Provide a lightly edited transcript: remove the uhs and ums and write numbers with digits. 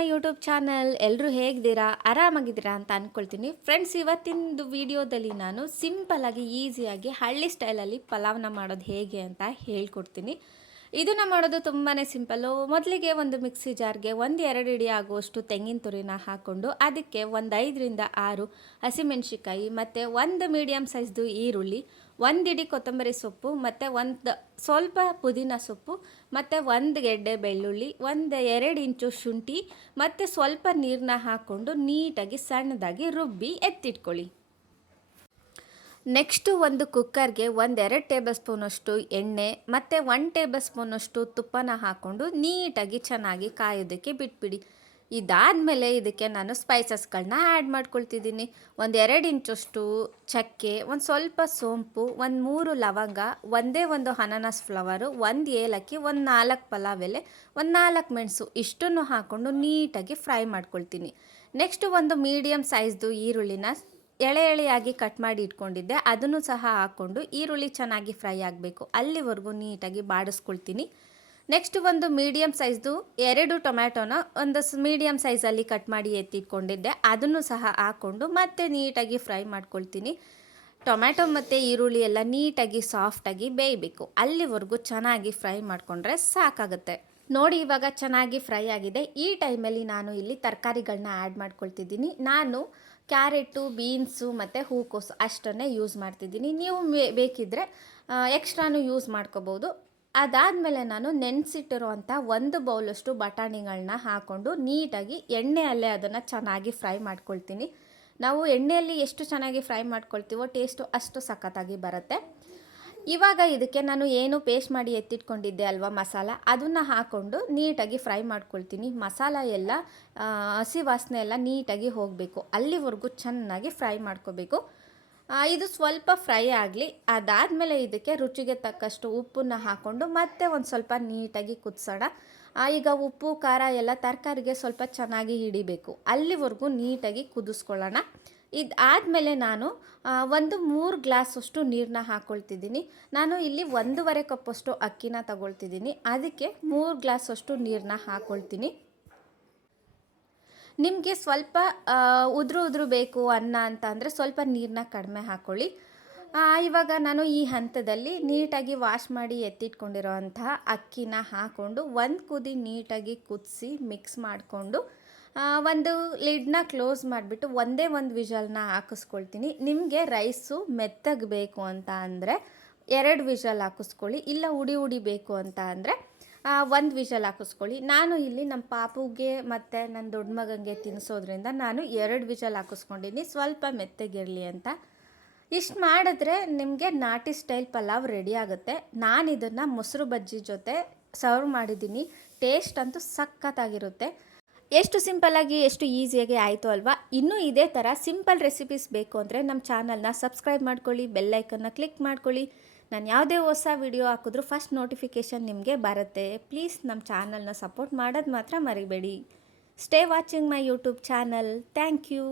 ಮೈ YouTube channel. ಎಲ್ಲರೂ ಹೇಗಿದ್ದೀರಾ, ಆರಾಮಾಗಿದ್ದೀರಾ ಅಂತ ಅಂದ್ಕೊಳ್ತೀನಿ. ಫ್ರೆಂಡ್ಸ್, ಇವತ್ತಿನ ವಿಡಿಯೋದಲ್ಲಿ ನಾನು ಸಿಂಪಲ್ಲಾಗಿ ಈಸಿಯಾಗಿ ಹಳ್ಳಿ ಸ್ಟೈಲಲ್ಲಿ ಪಲಾವ್ನ ಮಾಡೋದು ಹೇಗೆ ಅಂತ ಹೇಳ್ಕೊಡ್ತೀನಿ. ಇದನ್ನು ಮಾಡೋದು ತುಂಬಾ ಸಿಂಪಲ್ಲು. ಮೊದಲಿಗೆ ಒಂದು ಮಿಕ್ಸಿ ಜಾರ್ಗೆ 1-2 ಇಡಿ ಆಗುವಷ್ಟು ತೆಂಗಿನ ತುರಿನ ಹಾಕ್ಕೊಂಡು ಅದಕ್ಕೆ 5-6 ಹಸಿಮೆಣ್ಸಿಕಾಯಿ ಮತ್ತು 1 ಮೀಡಿಯಮ್ ಸೈಜ್ದು ಈರುಳ್ಳಿ, 1 ಇಡಿ ಕೊತ್ತಂಬರಿ ಸೊಪ್ಪು ಮತ್ತು ಸ್ವಲ್ಪ ಪುದೀನ ಸೊಪ್ಪು ಮತ್ತು 1 ಗೆಡ್ಡೆ ಬೆಳ್ಳುಳ್ಳಿ, 1-2 ಇಂಚು ಶುಂಠಿ ಮತ್ತು ಸ್ವಲ್ಪ ನೀರನ್ನ ಹಾಕ್ಕೊಂಡು ನೀಟಾಗಿ ಸಣ್ಣದಾಗಿ ರುಬ್ಬಿ ಎತ್ತಿಟ್ಕೊಳ್ಳಿ. ನೆಕ್ಸ್ಟು ಒಂದು ಕುಕ್ಕರ್ಗೆ 1-2 ಟೇಬಲ್ ಸ್ಪೂನಷ್ಟು ಎಣ್ಣೆ ಮತ್ತು 1 ಟೇಬಲ್ ಸ್ಪೂನಷ್ಟು ತುಪ್ಪನ ಹಾಕ್ಕೊಂಡು ನೀಟಾಗಿ ಚೆನ್ನಾಗಿ ಕಾಯೋದಕ್ಕೆ ಬಿಟ್ಬಿಡಿ. ಇದಾದಮೇಲೆ ಇದಕ್ಕೆ ನಾನು ಸ್ಪೈಸಸ್ಗಳನ್ನ ಆ್ಯಡ್ ಮಾಡ್ಕೊಳ್ತಿದ್ದೀನಿ. 1-2 ಇಂಚಷ್ಟು ಚಕ್ಕೆ, ಒಂದು ಸ್ವಲ್ಪ ಸೋಂಪು, 3 ಲವಂಗ, ಒಂದು ಅನಾನಸ್ ಫ್ಲವರು, 1 ಏಲಕ್ಕಿ, 4 ಪಲಾವ್ ಎಲೆ, 4 ಮೆಣಸು ಇಷ್ಟನ್ನು ಹಾಕ್ಕೊಂಡು ನೀಟಾಗಿ ಫ್ರೈ ಮಾಡ್ಕೊಳ್ತೀನಿ. ನೆಕ್ಸ್ಟು ಒಂದು ಮೀಡಿಯಮ್ ಸೈಜ್ದು ಈರುಳ್ಳಿನ ಎಳೆಯಾಗಿ ಕಟ್ ಮಾಡಿ ಇಟ್ಕೊಂಡಿದ್ದೆ, ಅದನ್ನು ಸಹ ಹಾಕ್ಕೊಂಡು ಈರುಳ್ಳಿ ಚೆನ್ನಾಗಿ ಫ್ರೈ ಆಗಬೇಕು ಅಲ್ಲಿವರೆಗೂ ನೀಟಾಗಿ ಬಾಡಿಸ್ಕೊಳ್ತೀನಿ. ನೆಕ್ಸ್ಟ್ ಒಂದು ಮೀಡಿಯಮ್ ಸೈಜ್ದು 2 ಟೊಮ್ಯಾಟೋನ ಒಂದು ಮೀಡಿಯಮ್ ಸೈಜಲ್ಲಿ ಕಟ್ ಮಾಡಿ ಎತ್ತಿಟ್ಕೊಂಡಿದ್ದೆ, ಅದನ್ನು ಸಹ ಹಾಕ್ಕೊಂಡು ಮತ್ತೆ ನೀಟಾಗಿ ಫ್ರೈ ಮಾಡ್ಕೊಳ್ತೀನಿ. ಟೊಮ್ಯಾಟೊ ಮತ್ತು ಈರುಳ್ಳಿ ಎಲ್ಲ ನೀಟಾಗಿ ಸಾಫ್ಟಾಗಿ ಬೇಯಬೇಕು ಅಲ್ಲಿವರೆಗೂ ಚೆನ್ನಾಗಿ ಫ್ರೈ ಮಾಡಿಕೊಂಡ್ರೆ ಸಾಕಾಗುತ್ತೆ. ನೋಡಿ, ಇವಾಗ ಚೆನ್ನಾಗಿ ಫ್ರೈ ಆಗಿದೆ. ಈ ಟೈಮಲ್ಲಿ ನಾನು ಇಲ್ಲಿ ತರಕಾರಿಗಳನ್ನ ಆ್ಯಡ್ ಮಾಡ್ಕೊಳ್ತಿದ್ದೀನಿ. ನಾನು ಕ್ಯಾರೆಟು, ಬೀನ್ಸು ಮತ್ತು ಹೂಕೋಸು ಅಷ್ಟನ್ನೇ ಯೂಸ್ ಮಾಡ್ತಿದ್ದೀನಿ. ನೀವು ಬೇಕಿದ್ದರೆ ಎಕ್ಸ್ಟ್ರಾನು ಯೂಸ್ ಮಾಡ್ಕೋಬೋದು. ಅದಾದಮೇಲೆ ನಾನು ನೆನೆಸಿಟ್ಟಿರೋವಂಥ 1 ಬೌಲಷ್ಟು ಬಟಾಣಿಗಳನ್ನ ಹಾಕ್ಕೊಂಡು ನೀಟಾಗಿ ಎಣ್ಣೆಯಲ್ಲೇ ಅದನ್ನು ಚೆನ್ನಾಗಿ ಫ್ರೈ ಮಾಡ್ಕೊಳ್ತೀನಿ. ನಾವು ಎಣ್ಣೆಯಲ್ಲಿ ಎಷ್ಟು ಚೆನ್ನಾಗಿ ಫ್ರೈ ಮಾಡ್ಕೊಳ್ತೀವೋ ಟೇಸ್ಟು ಅಷ್ಟು ಸಖತ್ತಾಗಿ ಬರುತ್ತೆ. ಇವಾಗ ಇದಕ್ಕೆ ನಾನು ಏನು ಪೇಸ್ಟ್ ಮಾಡಿ ಎತ್ತಿಟ್ಕೊಂಡಿದ್ದೆ ಅಲ್ವಾ ಮಸಾಲ, ಅದನ್ನು ಹಾಕ್ಕೊಂಡು ನೀಟಾಗಿ ಫ್ರೈ ಮಾಡ್ಕೊಳ್ತೀನಿ. ಮಸಾಲ ಎಲ್ಲ ಹಸಿ ವಾಸನೆ ಎಲ್ಲ ನೀಟಾಗಿ ಹೋಗಬೇಕು ಅಲ್ಲಿವರೆಗೂ ಚೆನ್ನಾಗಿ ಫ್ರೈ ಮಾಡ್ಕೋಬೇಕು. ಇದು ಸ್ವಲ್ಪ ಫ್ರೈ ಆಗಲಿ. ಅದಾದಮೇಲೆ ಇದಕ್ಕೆ ರುಚಿಗೆ ತಕ್ಕಷ್ಟು ಉಪ್ಪನ್ನು ಹಾಕ್ಕೊಂಡು ಮತ್ತೆ ಒಂದು ಸ್ವಲ್ಪ ನೀಟಾಗಿ ಕುದಿಸೋಣ. ಈಗ ಉಪ್ಪು ಖಾರ ಎಲ್ಲ ತರಕಾರಿಗೆ ಸ್ವಲ್ಪ ಚೆನ್ನಾಗಿ ಹಿಡಿಬೇಕು ಅಲ್ಲಿವರೆಗೂ ನೀಟಾಗಿ ಕುದಿಸ್ಕೊಳ್ಳೋಣ. ಇದಾದಮೇಲೆ ನಾನು 3 ಗ್ಲಾಸಷ್ಟು ನೀರನ್ನ ಹಾಕ್ಕೊಳ್ತಿದ್ದೀನಿ. ನಾನು ಇಲ್ಲಿ 1.5 ಕಪ್ಪಷ್ಟು ಅಕ್ಕಿನ ತಗೊಳ್ತಿದ್ದೀನಿ, ಅದಕ್ಕೆ 3 ಗ್ಲಾಸಷ್ಟು ನೀರನ್ನ ಹಾಕ್ಕೊಳ್ತೀನಿ. ನಿಮಗೆ ಸ್ವಲ್ಪ ಉದುರು ಬೇಕು ಅನ್ನ ಅಂತ ಅಂದರೆ ಸ್ವಲ್ಪ ನೀರನ್ನ ಕಡಿಮೆ ಹಾಕ್ಕೊಳ್ಳಿ. ಇವಾಗ ನಾನು ಈ ಹಂತದಲ್ಲಿ ನೀಟಾಗಿ ವಾಶ್ ಮಾಡಿ ಎತ್ತಿಟ್ಕೊಂಡಿರೋ ಅಂತಹ ಅಕ್ಕಿನ ಹಾಕ್ಕೊಂಡು 1 ಕುದಿ ನೀಟಾಗಿ ಕುದಿಸಿ ಮಿಕ್ಸ್ ಮಾಡಿಕೊಂಡು ಒಂದು ಲಿಡ್ನ ಕ್ಲೋಸ್ ಮಾಡಿಬಿಟ್ಟು ಒಂದೇ ಒಂದು ವಿಷಲ್ನ ಹಾಕಿಸ್ಕೊಳ್ತೀನಿ. ನಿಮಗೆ ರೈಸು ಮೆತ್ತಗೆ ಬೇಕು ಅಂತ ಅಂದರೆ 2 ವಿಷಲ್ ಹಾಕಿಸ್ಕೊಳ್ಳಿ, ಇಲ್ಲ ಉಡಿ ಬೇಕು ಅಂತ ಅಂದರೆ 1 ವಿಷಲ್ ಹಾಕಿಸ್ಕೊಳ್ಳಿ. ನಾನು ಇಲ್ಲಿ ನಮ್ಮ ಪಾಪುಗೆ ಮತ್ತು ನನ್ನ ದೊಡ್ಡ ಮಗನಿಗೆ ತಿನ್ನಿಸೋದ್ರಿಂದ ನಾನು 2 ವಿಷಲ್ ಹಾಕಿಸ್ಕೊಂಡಿನಿ, ಸ್ವಲ್ಪ ಮೆತ್ತಗಿರಲಿ ಅಂತ. ಇಷ್ಟು ಮಾಡಿದ್ರೆ ನಿಮಗೆ ನಾಟಿ ಸ್ಟೈಲ್ ಪಲಾವ್ ರೆಡಿ ಆಗುತ್ತೆ. ನಾನು ಇದನ್ನು ಮೊಸರು ಬಜ್ಜಿ ಜೊತೆ ಸರ್ವ್ ಮಾಡಿದ್ದೀನಿ. ಟೇಸ್ಟ್ ಅಂತೂ ಸಖತ್ತಾಗಿರುತ್ತೆ. ಎಷ್ಟು ಸಿಂಪಲ್ಲಾಗಿ ಎಷ್ಟು ಈಸಿಯಾಗಿ ಆಯಿತು ಅಲ್ವಾ. ಇನ್ನೂ ಇದೇ ಥರ ಸಿಂಪಲ್ ರೆಸಿಪೀಸ್ ಬೇಕು ಅಂದರೆ ನಮ್ಮ ಚಾನಲ್ನ ಸಬ್ಸ್ಕ್ರೈಬ್ ಮಾಡ್ಕೊಳ್ಳಿ, ಬೆಲ್ಲೈಕನ್ನ ಕ್ಲಿಕ್ ಮಾಡ್ಕೊಳ್ಳಿ. ನಾನು ಯಾವುದೇ ಹೊಸ ವಿಡಿಯೋ ಹಾಕಿದ್ರೂ ಫಸ್ಟ್ ನೋಟಿಫಿಕೇಷನ್ ನಿಮಗೆ ಬರುತ್ತೆ. ಪ್ಲೀಸ್ ನಮ್ಮ ಚಾನಲ್ನ ಸಪೋರ್ಟ್ ಮಾಡೋದು ಮಾತ್ರ ಮರಿಬೇಡಿ. Stay watching my YouTube channel. Thank you.